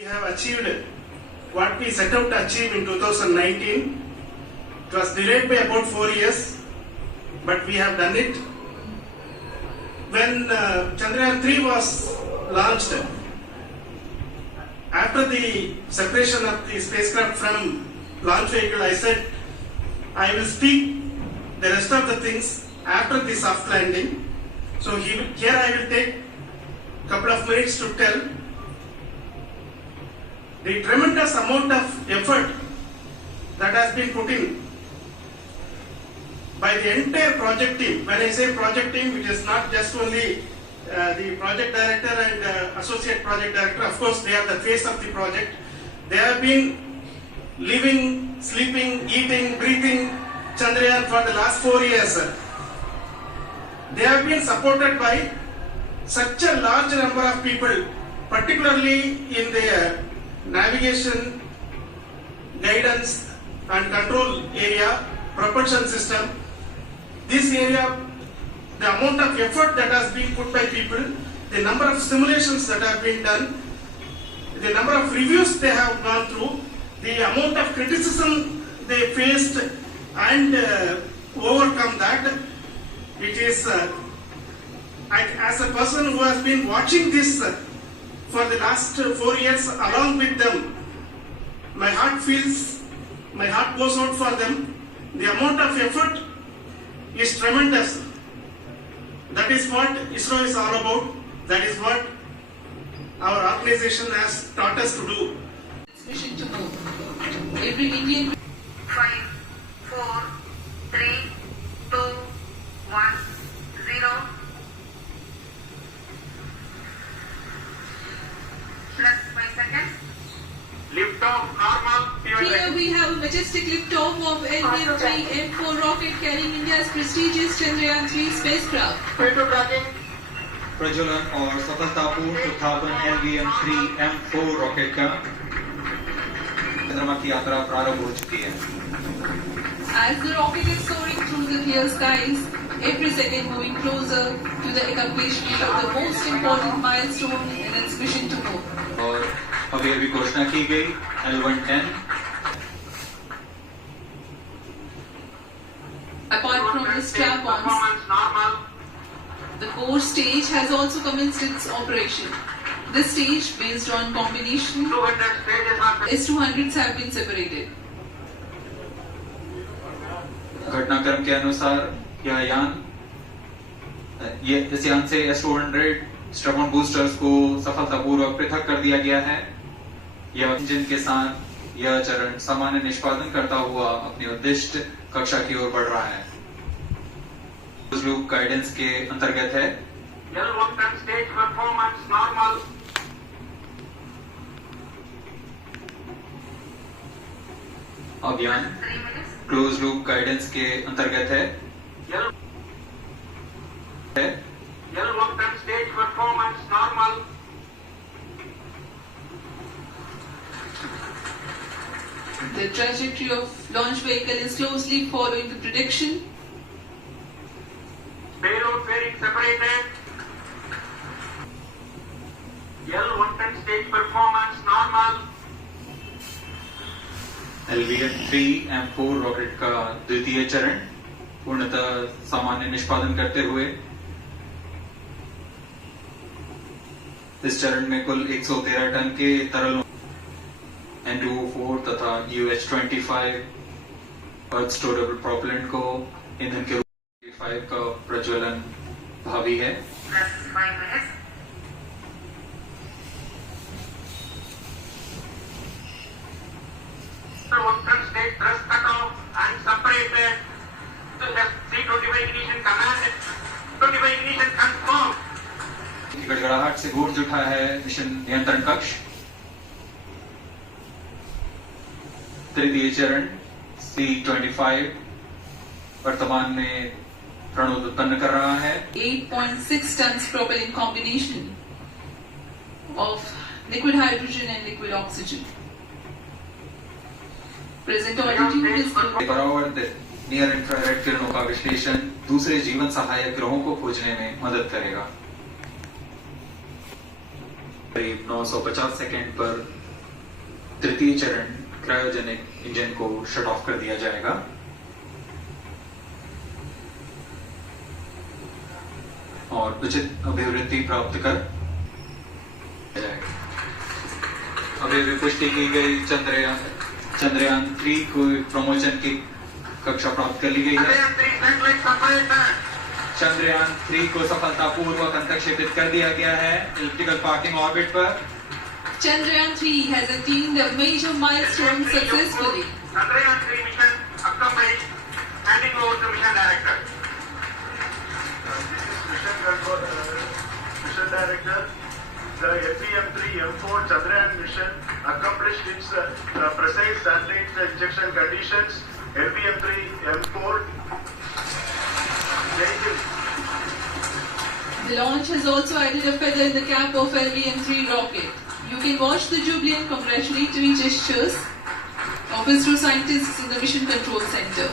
We have achieved what we set out to achieve in 2019. It was delayed by about 4 years, but we have done it. When Chandrayaan 3 was launched, after the separation of the spacecraft from launch vehicle, I said I will speak the rest of the things after the soft landing. So here I will take a couple of minutes to tell the tremendous amount of effort that has been put in by the entire project team. When I say project team, it is not just only the project director and associate project director. Of course, they are the face of the project. They have been living, sleeping, eating, breathing Chandrayaan for the last 4 years. They have been supported by such a large number of people, particularly in the navigation, guidance and control area, propulsion system. This area, the amount of effort that has been put by people, the number of simulations that have been done, the number of reviews they have gone through, the amount of criticism they faced and overcome that, it is, as a person who has been watching this for the last 4 years along with them, my heart goes out for them. The amount of effort is tremendous. That is what ISRO is all about. That is what our organization has taught us to do. Mission to move. Every Indian 5, 4, 3, 2, 1, 0. Plus 5 seconds. Lift off normal. Here we have a majestic liftoff of LVM-3 M4 rocket carrying India's prestigious Chandrayaan 3 spacecraft. प्रज्वलन और सफलतापूर्ण उत्थापन LVM-3 M4 rocket का चंद्रमा की यात्रा प्रारंभ हो चुकी है. As the rocket is soaring through the clear skies, every second moving closer to the accomplishment of the most important milestone in its mission to move. और अभी घोषणा की गई L110. Apart from the strap-ons, the core stage has also commenced its operation. This stage, based on combination, S-200s have been separated. घटनाक्रम के अनुसार यह यान इस यान से S-200 स्ट्रैप-ऑन बूस्टर्स को सफलतापूर्वक पृथक कर दिया गया है. यह इंजन के साथ यह चरण सामान्य निष्पादन करता हुआ अपनी उद्दिष्ट कक्षा की ओर बढ़ रहा है. क्लोज लूप गाइडेंस के अंतर्गत है. L110 stage performance normal. अभियान 3 minutes. क्लोज लूप गाइडेंस के अंतर्गत है. L110 stage performance normal. The trajectory of launch vehicle is closely following the prediction. Payload fairing separated. L110 stage performance normal. LVM-3 M4 rocket का द्वितीय चरण पूर्णतः सामान्य निष्पादन करते हुए इस चरण में कुल 113 टन के तरल N2O4 तथा UH-25 अर्थ स्टोरेबल प्रोपेलेंट को ईंधन के रूप में 5 का प्रज्वलन भावी है. Plus 5 minutes. L110 stage thrust cut off and separated. C25 ignition command. 25 ignition confirmed. गड़गड़ाहट से गूंज उठा है मिशन नियंत्रण कक्ष. तृतीय चरण C25 वर्तमान में प्रणोद उत्पन्न कर रहा है. 8.6 tons propellant combination of liquid hydrogen and liquid oxygen. Present altitude is परावर्तित नियर इंफ्रारेड किरणों का विश्लेषण दूसरे जीवन सहायक ग्रहों को खोजने में मदद करेगा. करीब 950 सेकंड पर तृतीय चरण क्रायोजेनिक इंजन को शट ऑफ कर दिया जाएगा। और उचित अभिवृद्धि प्राप्त कर जाएगा। अभी पुष्टि की गई चंद्रयान 3 को प्रमोशन की कक्षा प्राप्त कर ली गई है। चंद्रयान 3 को सफलतापूर्वक अंतक्षेपित कर दिया गया है इलिप्टिकल पार्किंग ऑर्बिट पर। Chandrayaan 3 has attained a major milestone successfully. Chandrayaan 3 mission accomplished. Handing over to mission director. Mission director, the LVM-3 M4 Chandrayaan mission accomplished its precise satellite injection conditions. LVM-3 M4. The launch has also added a feather in the cap of LVM-3 rocket. You can watch the jubilant congratulatory gestures of ISRO scientists in the Mission Control Center.